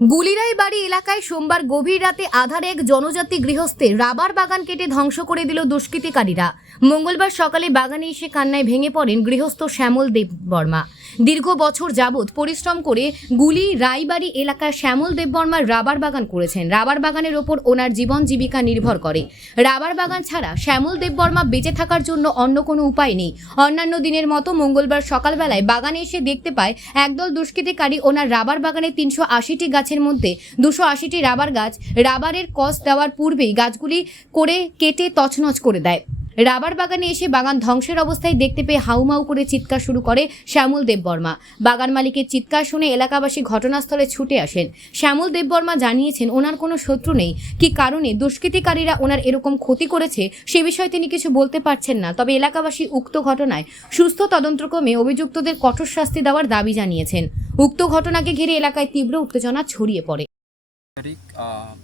গুলিরাই বাড়ি এলাকায় সোমবার গভীর রাতে আধারে এক জনজাতি গৃহস্থে রাবার বাগান কেটে ধ্বংস করে দিল দুষ্কৃতিকারীরা। মঙ্গলবার সকালে বাগানে এসে কান্নায় ভেঙে পড়েন গৃহস্থ শ্যামল দেব বর্মা। দীর্ঘ বছর যাবৎ পরিশ্রম করে গুলি রায়বাড়ি এলাকার শ্যামল দেববর্মার রাবার বাগান করেছেন। রাবার বাগানের ওপর ওনার জীবন জীবিকা নির্ভর করে। রাবার বাগান ছাড়া শ্যামল দেববর্মা বেঁচে থাকার জন্য অন্য কোনো উপায় নেই। অন্যান্য দিনের মতো মঙ্গলবার সকালবেলায় বাগানে এসে দেখতে পায়, একদল দুষ্কৃতিকারী ওনার রাবার বাগানে তিনশো আশিটি গাছের মধ্যে। দুশো আশিটি রাবার গাছ রাবারের কস দেওয়ার পূর্বেই গাছগুলি করে কেটে তছনছ করে দেয়। রাবার বাগানে এসে বাগান ধ্বংসের অবস্থায় দেখতে পেয়ে হাউমাউ করে চিৎকার শুরু করে শ্যামল দেববর্মা। বাগান মালিকের চিৎকার শুনে এলাকাবাসী ঘটনাস্থলে ছুটে আসেন। শ্যামল দেববর্মা জানিয়েছেন, ওনার কোনো শত্রু নেই। কি কারণে দুষ্কৃতিকারীরা ওনার এরকম ক্ষতি করেছে সে বিষয়ে তিনি কিছু বলতে পারছেন না। তবে এলাকাবাসী উক্ত ঘটনায় সুস্থ তদন্তক্রমে অভিযুক্তদের কঠোর শাস্তি দেওয়ার দাবি জানিয়েছেন। উক্ত ঘটনাকে ঘিরে এলাকায় তীব্র উত্তেজনা ছড়িয়ে পড়ে।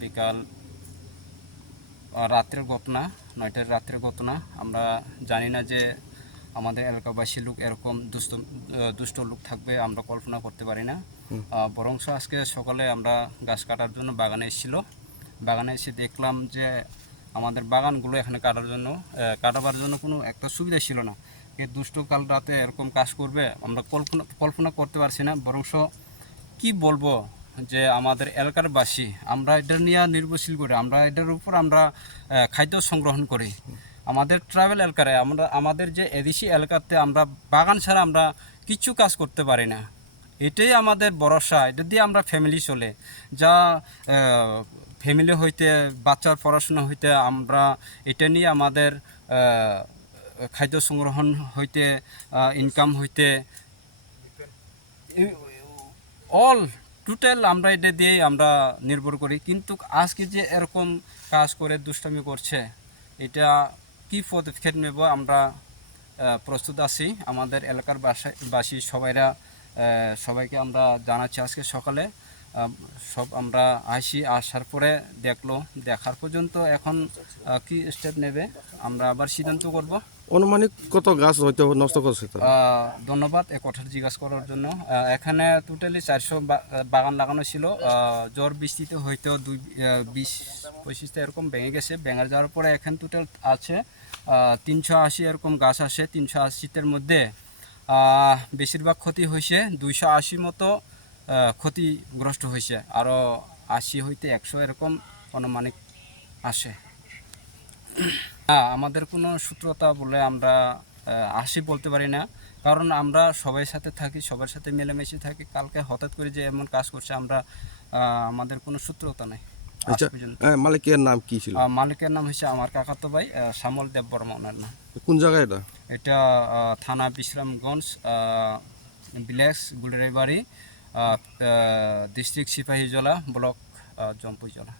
বিকাল রাত্রের ঘটনা নয়টার রাত্রের ঘটনা। আমরা জানি না যে আমাদের এলাকাবাসী লোক এরকম দুষ্ট দুষ্ট লোক থাকবে আমরা কল্পনা করতে পারি না। বরংস আজকে সকালে আমরা গাছ কাটার জন্য বাগানে এসেছিল। বাগানে এসে দেখলাম যে আমাদের বাগানগুলো এখানে কাটার জন্য কাটাবার জন্য কোনো একটা সুবিধা ছিল না। এই দুষ্ট কাল রাতে এরকম কাজ করবে, আমরা কল্পনা কল্পনা করতে পারছি না। বরংস কি বলব যে আমাদের এলাকার বাসী আমরা এটা নিয়ে নির্ভরশীল করি, আমরা এটার উপর আমরা খাদ্য সংগ্রহণ করি। আমাদের ট্রাভেল এলাকায়, আমরা, আমাদের যে এদেশি এলাকাতে আমরা বাগান ছাড়া আমরা কিছু কাজ করতে পারি না। এটাই আমাদের ভরসা, এটা দিয়ে আমরা ফ্যামিলি চলে। যা ফ্যামিলি হইতে, বাচ্চার পড়াশোনা হইতে আমরা এটা নিয়ে আমাদের খাদ্য সংগ্রহণ হইতে ইনকাম হইতে অল টোটাল আমরা এটা দিয়েই আমরা নির্ভর করি। কিন্তু আজকে যে এরকম কাজ করে, দুষ্টামি করছে, এটা কি পদক্ষেপ নেব আমরা প্রস্তুত আছি। আমাদের এলাকার বাসা সবাইরা সবাইকে আমরা জানাচ্ছি আজকে সকালে। সব আমরা আসি, আসার পরে দেখল, দেখার পর্যন্ত এখন কি স্টেপ নেবে, আমরা আবার সিদ্ধান্ত করব। অনুমানিক কত গাছ হয়তো নষ্ট করছে ধন্যবাদ এ কথাটা জিজ্ঞাসা করার জন্য। এখানে টোটালি চারশো বাগান লাগানো ছিল জ্বর বৃষ্টিতে হয়তো দুই বিশ পঁচিশটা এরকম ভেঙে গেছে। ভেঙে যাওয়ার পরে এখানে টোটাল আছে তিনশো আশি এরকম গাছ আসে তিনশো আশিটার মধ্যে বেশিরভাগ ক্ষতি হয়েছে। দুইশো আশি মতো ক্ষতিগ্রস্ত হয়েছে। আরও আশি হইতে একশো এরকম অনুমানিক আসে হ্যাঁ আমাদের কোনো সূত্রতা বলে আমরা আসি বলতে পারি না। কারণ আমরা সবাই সাথে থাকি সবার সাথে মিলেমিশে থাকি। কালকে হঠাৎ করে যে এমন কাজ করছে আমরা আমাদের কোনো সূত্রতা নেই আচ্ছা। হ্যাঁ, মালিকের নাম কি ছিল? মালিকের নাম হচ্ছে আমার কাকাতো ভাই শ্যামল দেব বর্মা ওনার নাম। কোন জায়গায় এটা? এটা থানা Bishramganj village Guliraibari district Sipahijala block Jampuijala.